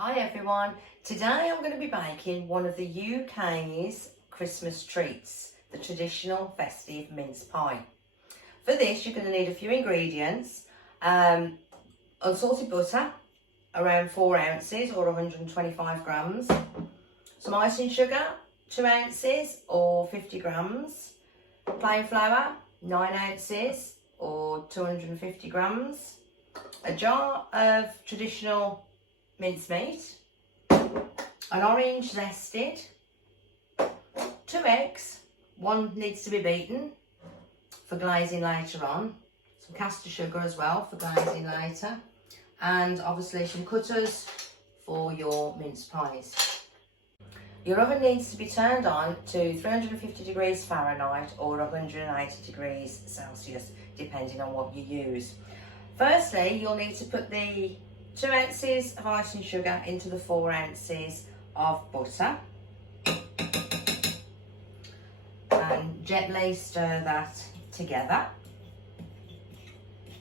Hi everyone, today I'm going to be baking one of the UK's Christmas treats, the traditional festive mince pie. For this you're going to need a few ingredients, unsalted butter, around 4 ounces or 125 grams, some icing sugar, 2 ounces or 50 grams, plain flour, 9 ounces or 250 grams, a jar of traditional mincemeat, an orange zested, 2 eggs, one needs to be beaten for glazing later on, some caster sugar as well for glazing later, and obviously some cutters for your mince pies. Your oven needs to be turned on to 350 degrees Fahrenheit or 180 degrees Celsius, depending on what you use. Firstly, you'll need to put the 2 ounces of icing sugar into the 4 ounces of butter and gently stir that together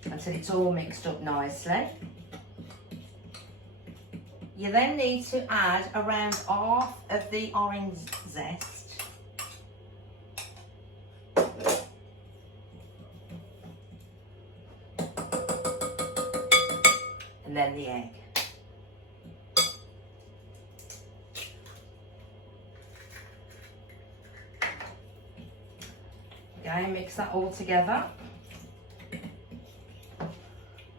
until it's all mixed up nicely. You then need to add around half of the orange zest and then the egg. Okay, mix that all together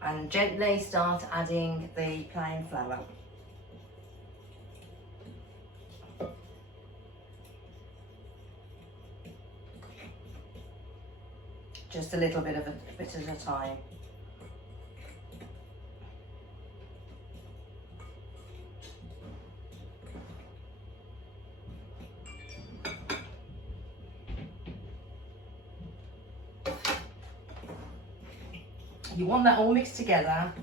and gently start adding the plain flour. Just a little bit at a time. You want that all mixed together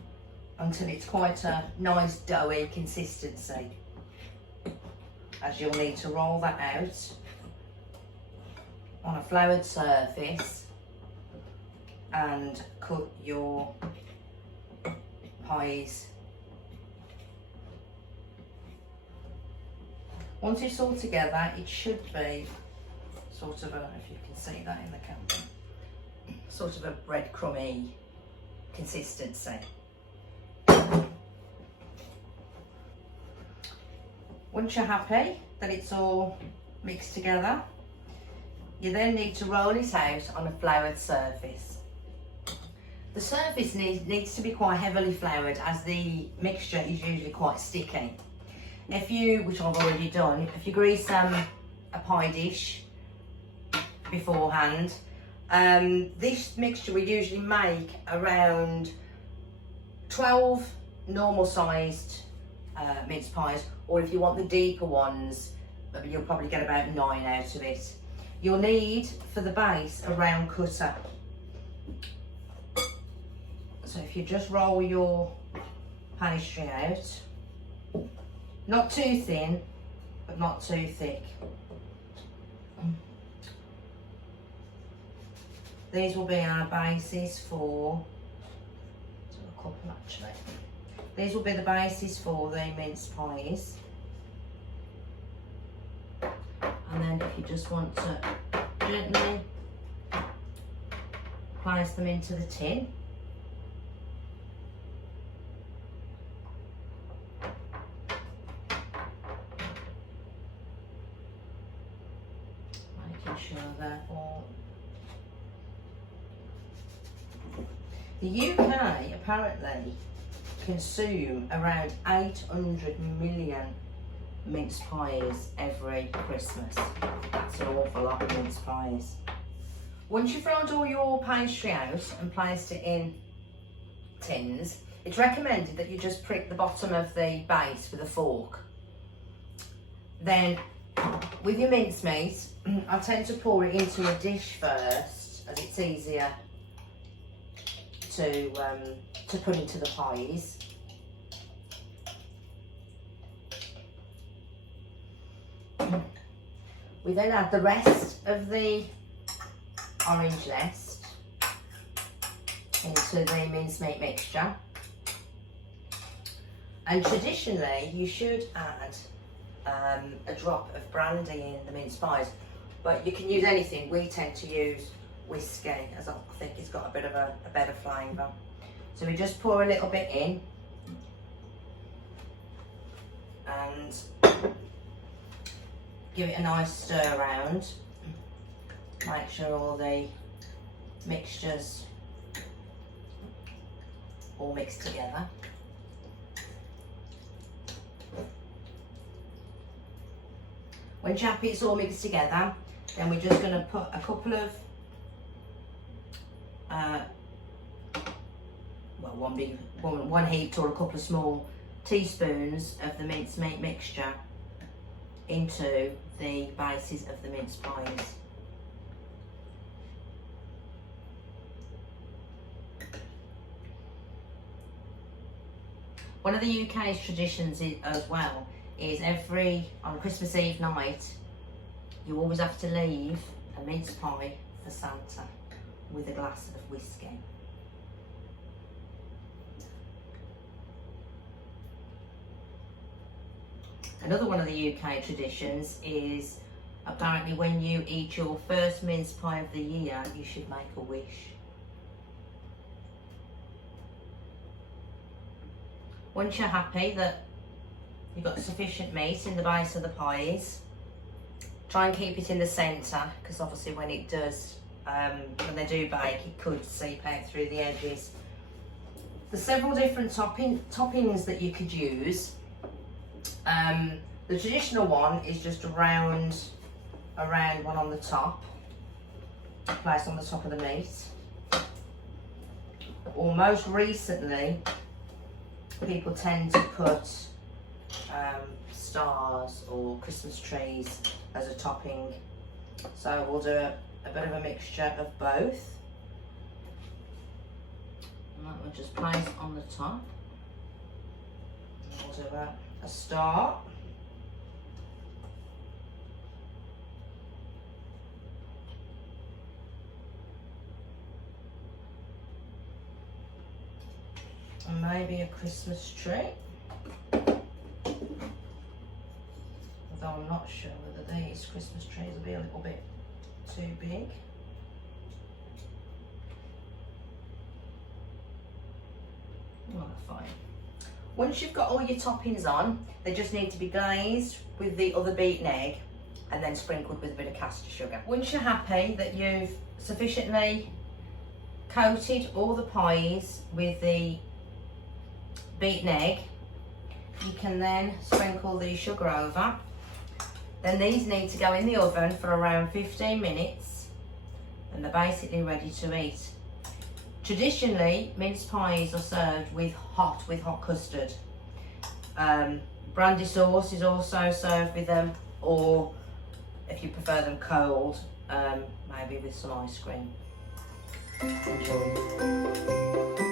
until it's quite a nice doughy consistency, as you'll need to roll that out on a floured surface and cut your pies. Once it's all together, it should be sort of a, if you can see that in the camera, sort of a breadcrumby consistency. Once you're happy that it's all mixed together, you then need to roll it out on a floured surface. The surface needs to be quite heavily floured, as the mixture is usually quite sticky. If you, which I've already done, if you grease a pie dish beforehand, this mixture we usually make around 12 normal sized mince pies, or if you want the deeper ones, you'll probably get about 9 out of it. You'll need for the base a round cutter. So if you just roll your pastry out, not too thin, but not too thick. These will be our bases for, a couple actually. These will be the bases for the mince pies. And then if you just want to gently place them into the tin. Making sure they're all. The UK apparently consume around 800 million mince pies every Christmas. That's an awful lot of mince pies. Once you've rolled all your pastry out and placed it in tins, it's recommended that you just prick the bottom of the base with a fork. Then with your mincemeat, I tend to pour it into a dish first, as it's easier to put into the pies. We then add the rest of the orange zest into the mincemeat mixture. And traditionally, you should add a drop of brandy in the mince pies, but you can use anything. We tend to use whiskey, as I think it's got a bit of a better flavour. So we just pour a little bit in, and give it a nice stir around. Make sure all the mixtures all mixed together. When you're happy it's all mixed together, then we're just going to put a couple of one heaped or a couple of small teaspoons of the mincemeat mixture into the bases of the mince pies. One of the UK's traditions as well is on Christmas Eve night, you always have to leave a mince pie for Santa with a glass of whiskey. Another one of the UK traditions is apparently when you eat your first mince pie of the year, you should make a wish. Once you're happy that you've got sufficient meat in the base of the pies, try and keep it in the centre, because obviously when it does, when they do bake, it could seep out through the edges. There's several different toppings that you could use. The traditional one is just a round one on the top, placed on the top of the meat. Or most recently, people tend to put stars or Christmas trees as a topping. So we'll do a bit of a mixture of both. And that we'll just place on the top. And we'll do a star. And maybe a Christmas tree. Although I'm not sure whether these Christmas trees will be a little bit too big. Well, fine. Once you've got all your toppings on, they just need to be glazed with the other beaten egg and then sprinkled with a bit of caster sugar. Once you're happy that you've sufficiently coated all the pies with the beaten egg, you can then sprinkle the sugar over. Then these need to go in the oven for around 15 minutes and they're basically ready to eat. Traditionally, mince pies are served with hot custard. Brandy sauce is also served with them, or if you prefer them cold, maybe with some ice cream. Enjoy.